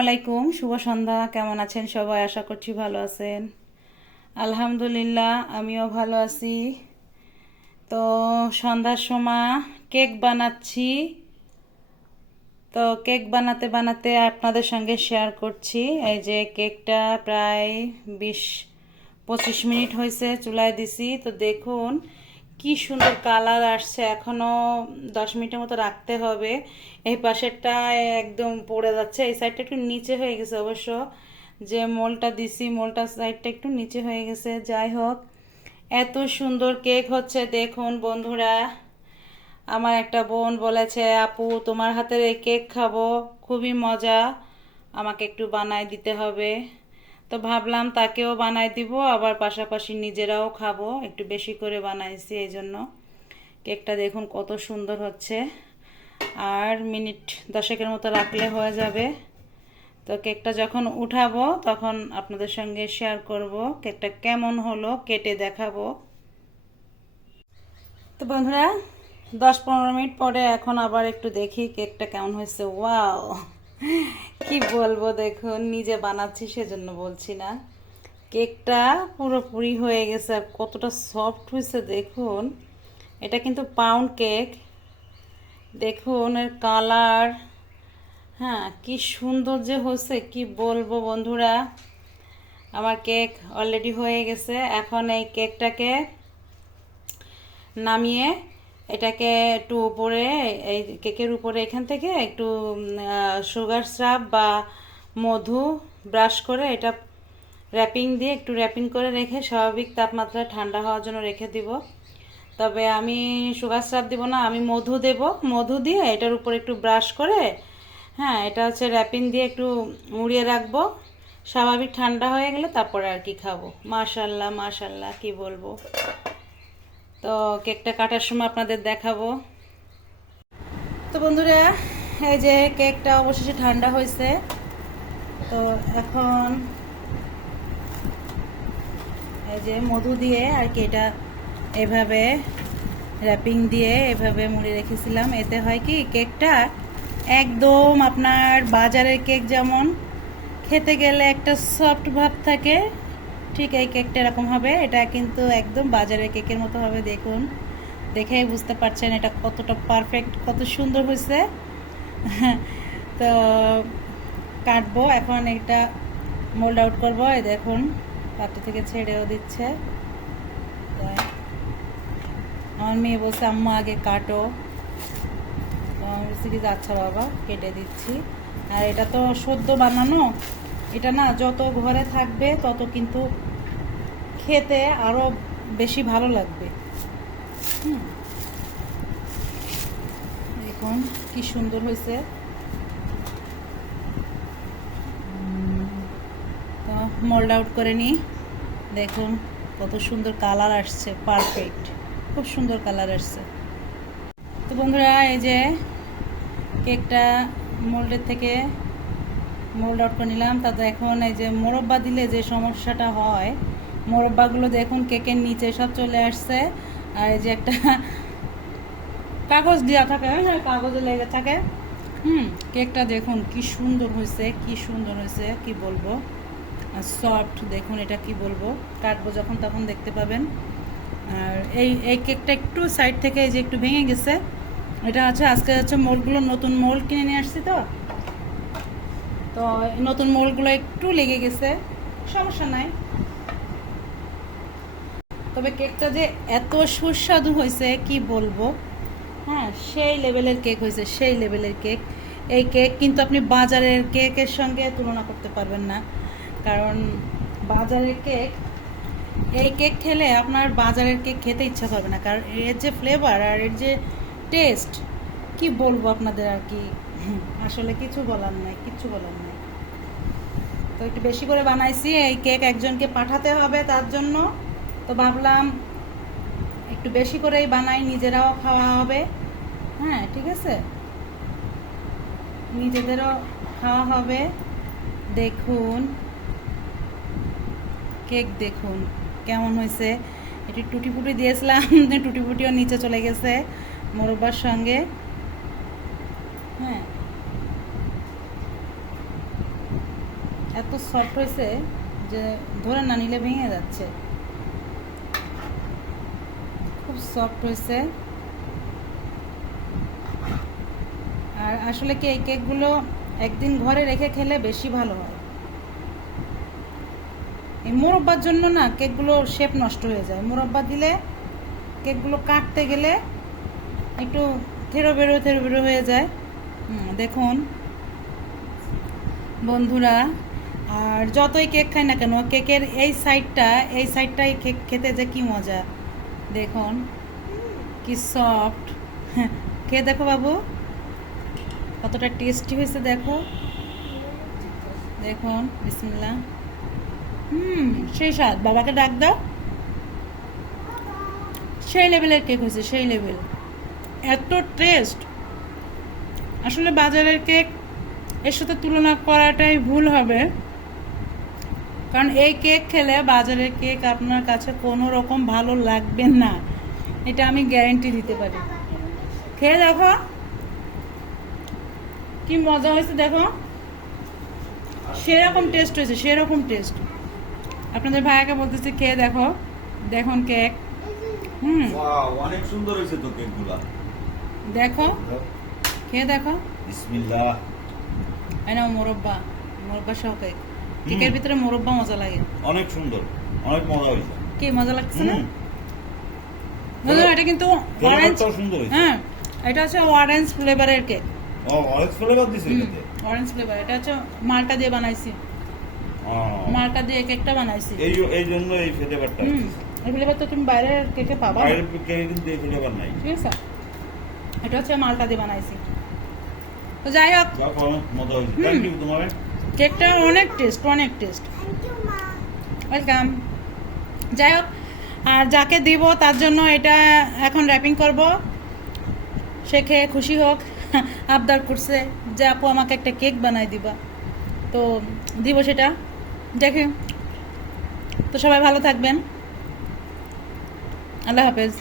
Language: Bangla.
আলাইকুম, শুভ সন্ধ্যা। কেমন আছেন সবাই? আশা করছি ভালো আছেন। আলহামদুলিল্লাহ, আমিও ভালো আছি। তো সন্ধ্যার সময় কেক বানাচ্ছি। তো কেক বানাতে বানাতে আপনাদের সঙ্গে শেয়ার করছি। এই যে কেকটা প্রায় বিশ পঁচিশ মিনিট হয়েছে, চুলায় দিছি। তো দেখুন কি সুন্দর কালার আসছে এখনও দশ মিনিটের মতো রাখতে হবে। এই পাশেরটা একদম পড়ে যাচ্ছে, এই সাইডটা একটু নিচে হয়ে গেছে অবশ্য। যে মোলটা দিছি, মোলটা সাইডটা একটু নিচে হয়ে গেছে, যাই হোক। এত সুন্দর কেক হচ্ছে, দেখুন বন্ধুরা। আমার একটা বোন বলেছে, আপু, তোমার হাতের এই কেক খাব, খুবই মজা। আমাকে একটু বানায় দিতে হবে। তো ভাবলাম তাকেও বানাই দিব, আবার পাশাপাশি নিজেরাও খাব, একটু বেশি করে বানাইছি এই জন্য। কেকটা দেখুন কত সুন্দর হচ্ছে। আর মিনিট দশেকের মতো রাখলে হয়ে যাবে। তো কেকটা যখন উঠাবো, তখন আপনাদের সঙ্গে শেয়ার করব কেকটা কেমন হলো, কেটে দেখাবো। তো বন্ধুরা, দশ পনেরো মিনিট পরে এখন আবার একটু দেখি কেকটা কেমন হয়েছে। ওয়াও! কি বলব, দেখুন, নিজে বানাচ্ছি, সেজন্য বলছি না। কেকটা পুরোপুরি হয়ে গেছে, আর কতটা সফট হয়েছে, দেখুন। এটা কিন্তু পাউন্ড কেক দেখুন, এর কালার হ্যাঁ কি সুন্দর যে হয়েছে, কি বলব বন্ধুরা। আমার কেক অলরেডি হয়ে গেছে। এখন এই কেকটাকে নামিয়ে এটাকে একটু উপরে, এই কেকের উপরে এখান থেকে একটু সুগার স্রাব বা মধু ব্রাশ করে এটা র্যাপিং দিয়ে একটু র্যাপিং করে রেখে স্বাভাবিক তাপমাত্রা ঠান্ডা হওয়ার জন্য রেখে দিব। তবে আমি সুগার স্রাব দিব না, আমি মধু দেব। মধু দিয়ে এটার উপর একটু ব্রাশ করে হ্যাঁ এটা হচ্ছে র্যাপিং দিয়ে একটু মুড়িয়ে রাখব। স্বাভাবিক ঠান্ডা হয়ে গেলে তারপরে আর কি খাব। মাশাল্লাহ মাশাল্লাহ, কি বলব। তো কেকটা কাটার সময় আপনাদের দেখাবো। তো বন্ধুরা, এই যে কেকটা অবশেষে ঠান্ডা হয়েছে। তো এখন এই যে মধু দিয়ে আর কি এটা এভাবে র্যাপিং দিয়ে এভাবে মুড়ে রেখেছিলাম। এতে হয় কি, কেকটা একদম আপনার বাজারের কেক যেমন, খেতে গেলে একটা সফট ভাব থাকে ঠিক এই কেকটা এরকম হবে, এটা কিন্তু একদম বাজারের কেকের মতো হবে, দেখুন। দেখেই বুঝতে পারছেন এটা কতটা পারফেক্ট কত সুন্দর হয়েছে। তো, কাটবো, এখন এটা মোল্ড আউট করব, এই দেখুন, পাত্র থেকে ছেড়েও দিচ্ছে। আমার মেয়ে বলছে, আম্মা, আগে কাটো। আমি বলছি, কি আচ্ছা বাবা? কেটে দিচ্ছি। আর এটা তো সদ্য বানানো এটা না যত ঘরে থাকবে, তত কিন্তু খেতে আরও বেশি ভালো লাগবে। হুম। দেখুন কি সুন্দর হয়েছে। মোল্ড আউট করে নিই। দেখুন কত সুন্দর কালার আসছে পারফেক্ট খুব সুন্দর কালার আসছে। তো বন্ধুরা, এই যে কেকটা মোল্ডের থেকে মোল্ড আউট করে নিলাম। তাতে এখন এই যে মোরব্বা দিলে যে সমস্যাটা হয়, মোরব্বাগুলো দেখুন কেকের নিচে সব চলে আসছে। আর এই যে একটা কাগজ দেওয়া থাকে হ্যাঁ কাগজে লেগে থাকে। হুম, কেকটা দেখুন কি সুন্দর হয়েছে, কি সুন্দর হয়েছে, কি বলব? আর সফট দেখুন এটা কি বলব? কাটবো যখন তখন দেখতে পাবেন। আর এই এই কেকটা একটু সাইড থেকে এই যে একটু ভেঙে গেছে, এটা হচ্ছে, আজকে হচ্ছে মোলগুলো নতুন মোল কিনে নিয়ে আসছি তো। তো নতুন মোলগুলো একটু লেগে গেছে, সমস্যা নাই। তবে কেকটা যে এত সুস্বাদু হয়েছে, কি বলব? হ্যাঁ সেই লেভেলের কেক হয়েছে, সেই লেভেলের কেক। এই কেক কিন্তু আপনি বাজারের কেকের সঙ্গে তুলনা করতে পারবেন না। কারণ বাজারের কেক, এই কেক খেলে আপনার বাজারের কেক খেতে ইচ্ছা করবে না। কারণ এর যে ফ্লেভার আর এর যে টেস্ট কি বলব আপনাদের আর কি? আসলে কিছু বলার নাই কিছু বলার নাই। তো একটু বেশি করে বানাইছি, এই কেক একজনকে পাঠাতে হবে তার জন্য। তো ভাবলাম একটু বেশি করেই বানাই, নিজেরাও খাওয়া হবে। হ্যাঁ ঠিক আছে? নিজেদেরও খাওয়া হবে। দেখুন, কেক দেখুন, কেমন হয়েছে? এটি টুটি ফুটি দিয়েছিলাম টুটি ফুটিও নিচে চলে গেছে মোরব্বার সঙ্গে। হ্যাঁ। এত সফট হয়েছে যে ধরে না নিলে ভেঙে যাচ্ছে। খুব সফট হয়েছে আর আসলে কি এই কেকগুলো একদিন ঘরে রেখে খেলে বেশি ভালো হয়? এই মোরব্বার জন্য না কেকগুলো শেপ নষ্ট হয়ে যায়। মোরব্বা দিলে কেকগুলো কাটতে গেলে একটু থেরো বেরো থেরো বেরো হয়ে যায়। দেখুন। বন্ধুরা, আর যতই কেক খাই না কেন, কেকের এই সাইডটা এই সাইডটাই কেক খেতে যে কি মজা। দেখুন, কি সফট খেয়ে দেখো বাবু, কতটা টেস্টি হয়েছে দেখো। দেখুন বিসমিল্লা হুম, সেই স্বাদ। বাবাকে ডাক দাও। সেই লেভেলের কেক হয়েছে, সেই লেভেল এত টেস্ট আসলে বাজারের কেক এর সাথে তুলনা করাটাই ভুল হবে। কারণ এই কেক খেলে বাজারের কেক আপনার কাছে কোনো রকম ভালো লাগবে না। এটা আমি গ্যারেন্টি দিতে পারি। খেয়ে দেখো। কি মজা হয়েছে দেখো। সেরকম টেস্ট হয়েছে সেরকম টেস্ট আপনাদের ভাইয়াকে বলতেছি খেয়ে দেখো। দেখুন কেক হুম। অনেক সুন্দর হয়েছে তো কেকগুলা দেখো। খেয়ে দেখো? বিসমিল্লাহ। মোরব্বা মোরব্বা সহ কেক কেকের ভিতরে মোরব্বা মজা লাগে। অনেক সুন্দর অনেক মজা হয়েছে। কি মজা লাগছে না। বন্ধুরা, এটা কিন্তু অরেঞ্জ সুন্দর হ্যাঁ এটা হচ্ছে অরেঞ্জ ফ্লেভারের কেক ও অরেঞ্জ ফ্লেভার দিছে এটাতে? অরেঞ্জ ফ্লেভার এটা হচ্ছে মালটা দিয়ে বানাইছি। মালটা দিয়ে কেকটা বানাইছি। এই এই জন্য এই ফ্লেভারটা হুম এই ফ্লেভার তো তুমি বাইরের কেকে পাবা? বাইরের কেকে কিন্তু এই ফ্লেভার নাই। ঠিক আছে। এটা হচ্ছে মালটা দিয়ে বানাইছি। তো যাই হোক। কেকটা অনেক টেস্ট অনেক টেস্ট। ওয়েলকাম যাই হোক আর যাকে দিব তার জন্য এটা এখন র্যাপিং করব। সে খেয়ে খুশি হোক আবদার করছে যে আপু আমাকে একটা কেক বানাই দিবা। তো দিব সেটা। দেখি তো সবাই ভালো থাকবেন। আল্লাহ হাফেজ।